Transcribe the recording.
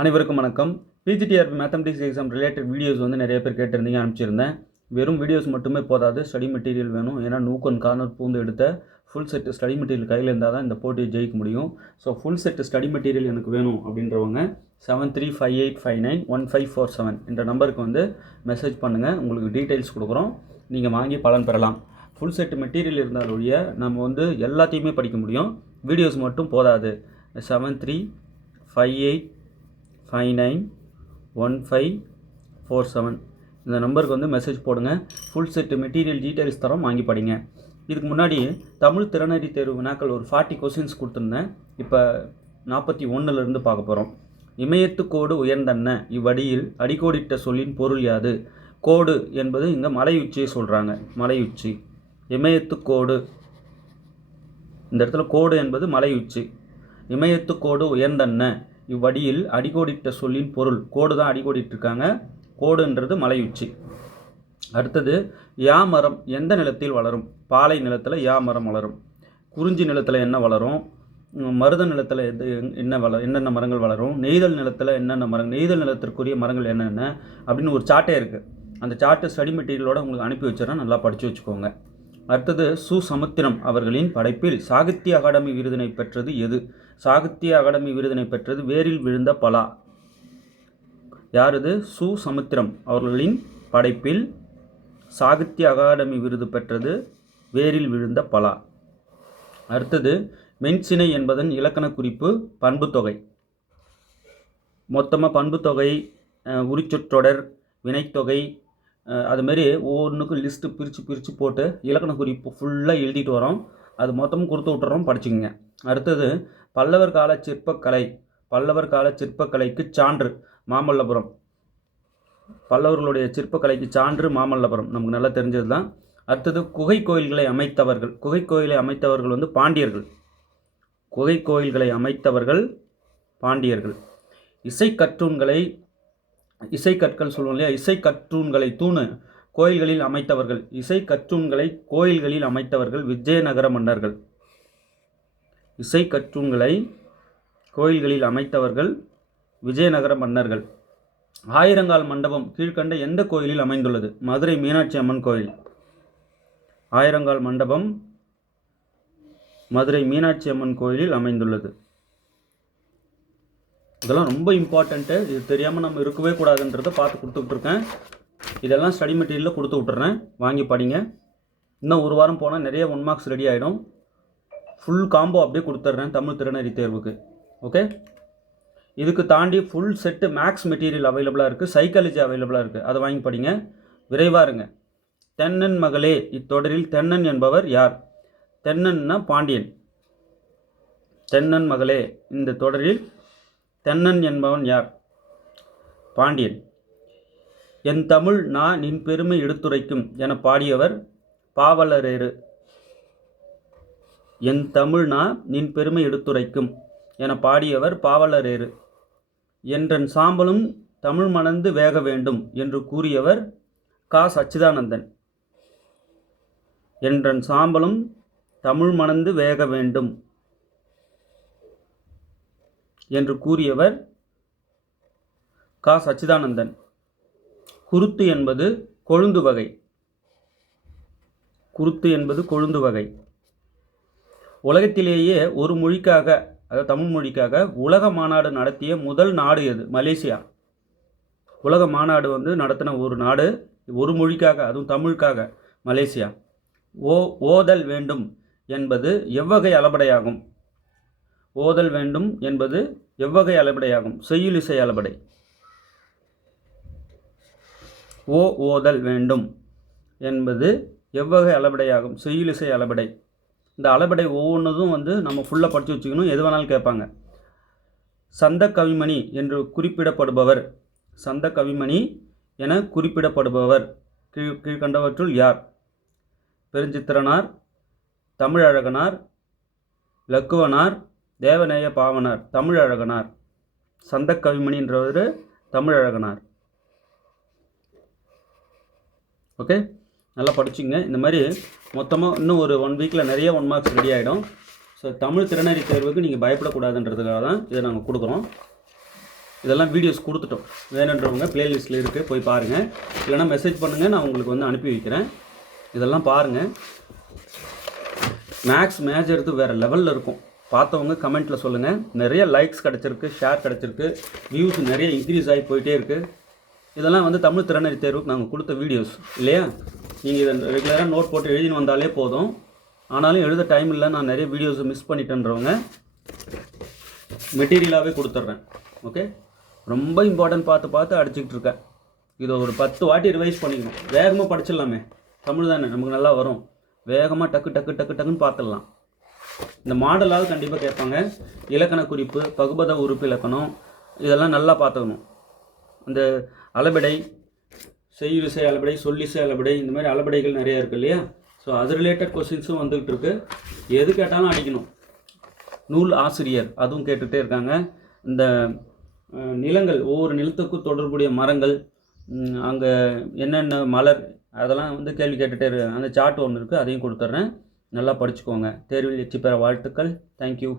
அனைவருக்கும் வணக்கம். PGTRB mathematics exam related videos வந்து நிறைய பேர் கேட்டிருந்தீங்க, அனுப்பிச்சிருந்தேன். வெறும் வீடியோஸ் மட்டுமே போதாது, ஸ்டடி மெட்டீரியல் வேணும். ஏன்னா நூக் அண்ட் கார்னர் பூந்து எடுத்த ஃபுல் செட் ஸ்டடி மெட்டீரியல் கையில் இருந்தால் தான் இந்த போட்டியை ஜெயிக்க முடியும். So full set study material எனக்கு வேணும் அப்படின்றவங்க 7358591547 என்ற நம்பருக்கு வந்து மெசேஜ் பண்ணுங்கள். உங்களுக்கு டீட்டெயில்ஸ் கொடுக்குறோம், நீங்கள் வாங்கி பலன் பெறலாம். ஃபுல் செட் மெட்டீரியல் இருந்தாலொழிய நம்ம வந்து எல்லாத்தையுமே படிக்க முடியும், வீடியோஸ் மட்டும் போதாது. 7358591547 இந்த நம்பருக்கு வந்து மெசேஜ் போடுங்க. ஃபுல் செட் மெட்டீரியல் டீட்டெயில்ஸ் தரோம், வாங்கி படிங்க. இதுக்கு முன்னாடி தமிழ் திறனறி தேர்வு வினாக்கள் ஒரு 40 கொஸ்டின்ஸ் கொடுத்துருந்தேன். இப்போ 41லேருந்து பார்க்க போகிறோம். இமயத்துக்கோடு உயர்ந்தன்ன இவ்வடியில் அடிக்கோடிட்ட சொல்லின் பொருள் யாது? கோடு என்பது இங்கே மலையுச்சியை சொல்கிறாங்க. மலையுச்சி, இமயத்துக்கோடு, இந்த இடத்துல கோடு என்பது மலையுச்சி. இமயத்துக்கோடு உயர்ந்தன்ன இவ்வடியில் அடிக்கோடிட்ட சொல்லின் பொருள், கோடு தான் அடிக்கோடிட்டிருக்காங்க, கோடுன்றது மலையுச்சி. அடுத்தது, யா மரம் எந்த நிலத்தில் வளரும்? பாலை நிலத்தில் யா மரம் வளரும். குறிஞ்சி நிலத்தில் என்ன வளரும்? மருத நிலத்தில் என்னென்ன மரங்கள் வளரும்? நெய்தல் நிலத்தில் என்னென்ன மரங்கள், நெய்தல் நிலத்திற்குரிய மரங்கள் என்னென்ன அப்படின்னு ஒரு சார்ட்டே இருக்குது. அந்த சார்ட்டு ஸ்டடி மெட்டீரியலோடு உங்களுக்கு அனுப்பி வச்சுறேன், நல்லா படித்து வச்சுக்கோங்க. அடுத்தது, சு சமுத்திரம் அவர்களின் படைப்பில் சாகித்ய அகாடமி விருதினை பெற்றது எது? சாகித்ய அகாடமி விருதினை பெற்றது வேரில் விழுந்த பலா. யார் இது? சு சமுத்திரம் அவர்களின் படைப்பில் சாகித்ய அகாடமி விருது பெற்றது வேரில் விழுந்த பலா. அடுத்தது, மென்சினை என்பதன் இலக்கண குறிப்பு பண்புத்தொகை. மொத்தமாக பண்புத்தொகை, உரிச்சொற்றொடர், வினைத்தொகை, அதுமாரி ஒவ்வொன்றுக்கும் லிஸ்ட்டு பிரித்து போட்டு இலக்கண குறிப்பு ஃபுல்லாக எழுதிட்டு வரோம். அது மொத்தமும் கொடுத்து விட்டுறோம், படிச்சுக்கோங்க. அடுத்தது, பல்லவர் கால சிற்பக்கலை. பல்லவர் கால சிற்பக்கலைக்கு சான்று மாமல்லபுரம். பல்லவர்களுடைய சிற்பக்கலைக்கு சான்று மாமல்லபுரம், நமக்கு நல்லா தெரிஞ்சது தான். அடுத்தது, குகை கோயில்களை அமைத்தவர்கள். குகை கோயிலை அமைத்தவர்கள் வந்து பாண்டியர்கள். குகை கோயில்களை அமைத்தவர்கள் பாண்டியர்கள். இசைக்கற்கள் சொல்லுவோம் இல்லையா, இசைக்கற்றூன்களை தூணு கோயில்களில் அமைத்தவர்கள். இசைக்கற்றூன்களை கோயில்களில் அமைத்தவர்கள் விஜயநகர மன்னர்கள். இசைக்கற்றூன்களை கோயில்களில் அமைத்தவர்கள் விஜயநகர மன்னர்கள். ஆயிரங்கால் மண்டபம் கீழ்கண்ட எந்த கோயிலில் அமைந்துள்ளது? மதுரை மீனாட்சி அம்மன் கோயில். ஆயிரங்கால் மண்டபம் மதுரை மீனாட்சி அம்மன் கோயிலில் அமைந்துள்ளது. இதெல்லாம் ரொம்ப இம்பார்ட்டண்ட்டு, இது தெரியாமல் நம்ம இருக்கவே கூடாதுன்றதை பார்த்து கொடுத்துட்ருக்கேன். இதெல்லாம் ஸ்டடி மெட்டீரியலில் கொடுத்து விட்டுறேன், வாங்கி படிங்க. இன்னும் ஒரு வாரம் போனால் நிறைய 1 மார்க்ஸ் ரெடி ஆகிடும். ஃபுல் காம்போ அப்படியே கொடுத்துட்றேன் தமிழ் திறனறி தேர்வுக்கு. ஓகே, இதுக்கு தாண்டி ஃபுல் செட்டு மேக்ஸ் மெட்டீரியல் அவைலபிளாக இருக்குது, சைக்காலஜி அவைலபிளாக இருக்குது, அதை வாங்கி படிங்க. விரைவாக இருங்க. தென்னன் மகளே இத்தொடரில் தென்னன் என்பவர் யார்? தென்னன்னா பாண்டியன். தென்னன் மகளே இந்த தொடரில் தென்னன் என்பவன் யார்? பாண்டியன். என் தமிழ் நான் நின் பெருமை எடுத்துரைக்கும் என பாடியவர் பாவலரேறு. என் தமிழ் நான் நின் பெருமை எடுத்துரைக்கும் என பாடியவர் பாவலரேறு. என்றன் சாம்பலும் தமிழ் மணந்து வேக வேண்டும் என்று கூறியவர் கா சச்சிதானந்தன். என்றன் சாம்பலும் தமிழ் மணந்து வேக வேண்டும் என்று கூறியவர் கா சச்சிதானந்தன். குருத்து என்பது கொழுந்து வகை. குருத்து என்பது கொழுந்து வகை. உலகத்திலேயே ஒரு மொழிக்காக, அதாவது தமிழ் மொழிக்காக உலக மாநாடு நடத்திய முதல் நாடு எது? மலேசியா. உலக மாநாடு வந்து நடத்தின ஒரு நாடு, ஒரு மொழிக்காக, அதுவும் தமிழுக்காக, மலேசியா. ஓதல் வேண்டும் என்பது எவ்வகை அளபடையாகும்? ஓதல் வேண்டும் என்பது எவ்வகை அளபடையாகும்? செய்யுளிசை அளபடை. ஓதல் வேண்டும் என்பது எவ்வகை அளபடையாகும்? செய்யுளிசை அளபடை. இந்த அளபடை ஒவ்வொன்றும் வந்து நம்ம ஃபுல்லாக படித்து வச்சுக்கணும், எது வேணாலும் கேட்பாங்க. சந்த கவிமணி என்று குறிப்பிடப்படுபவர், சந்த கவிமணி என குறிப்பிடப்படுபவர் கீழ்கண்டவற்றுள் யார்? பெருஞ்சித்திரனார், தமிழழகனார், லக்குவனார், தேவநேய பாவனார். தமிழழகனார். சந்த கவிமணின்றவர் தமிழழகனார். ஓகே, நல்லா படிச்சுங்க. இந்த மாதிரி மொத்தமாக இன்னும் ஒரு 1 வீக்கில் நிறைய 1 மார்க்ஸ் ரெடி ஆகிடும். ஸோ தமிழ் திறனறி தேர்வுக்கு நீங்கள் பயப்படக்கூடாதுன்றதுக்காக தான் இதை நாங்கள் கொடுக்குறோம். இதெல்லாம் வீடியோஸ் கொடுத்துட்டோம். வேணுன்றவங்க ப்ளேலிஸ்ட்டில் இருக்குது, போய் பாருங்கள். இல்லைனா மெசேஜ் பண்ணுங்கள், நான் உங்களுக்கு வந்து அனுப்பி வைக்கிறேன். இதெல்லாம் பாருங்கள். மேக்ஸ் மேஜர் வேறு லெவலில் இருக்கும். பார்த்தவங்க கமெண்ட்டில் சொல்லுங்கள். நிறைய லைக்ஸ் கிடச்சிருக்கு, ஷேர் கிடச்சிருக்கு, வியூஸ் நிறைய இன்க்ரீஸ் ஆகி போயிட்டே இருக்குது. இதெல்லாம் வந்து தமிழ் திறனறி தேர்வுக்கு நாங்கள் கொடுத்த வீடியோஸ் இல்லையா? நீங்கள் இதை ரெகுலராக நோட் போட்டு எழுதின்னு வந்தாலே போதும். ஆனாலும் எழுத டைம் இல்லை, நான் நிறைய வீடியோஸை மிஸ் பண்ணிட்டேன்றவங்க மெட்டீரியலாகவே கொடுத்துட்றேன். ஓகே, ரொம்ப இம்பார்ட்டன்ட் பார்த்து அடிச்சுக்கிட்டு இருக்கேன். இதை ஒரு 10 வாட்டி ரிவைஸ் பண்ணிக்கணும். வேகமாக படிச்சிடலாமே, தமிழ் தானே நமக்கு நல்லா வரும். வேகமாக டக்குன்னு பார்த்துடலாம். இந்த மாடலாவது கண்டிப்பாக கேட்பாங்க. இலக்கண குறிப்பு, பகுபத உறுப்பு இலக்கணம், இதெல்லாம் நல்லா பார்த்துக்கணும். அந்த அளபடை, செய்யுளிசை அளபடை, சொல்லிசை அளபடை, இந்த மாதிரி அளபடைகள் நிறையா இருக்குது இல்லையா? ஸோ அது ரிலேட்டட் கொஸ்டின்ஸும் வந்துகிட்டு இருக்கு. எது கேட்டாலும் அடிக்கணும். நூல் ஆசிரியர் அதுவும் கேட்டுகிட்டே இருக்காங்க. இந்த நிலங்கள், ஒவ்வொரு நிலத்துக்கும் தொடர்புடைய மரங்கள், அங்கே என்னென்ன மலர், அதெல்லாம் வந்து கேள்வி கேட்டுகிட்டே இருக்காங்க. அந்த சார்ட் ஒன்று இருக்குது, அதையும் கொடுத்துட்றேன். நல்லா படிச்சுக்கோங்க. தேர்வில் வெற்றி பெற வாழ்த்துக்கள். தேங்க்யூ.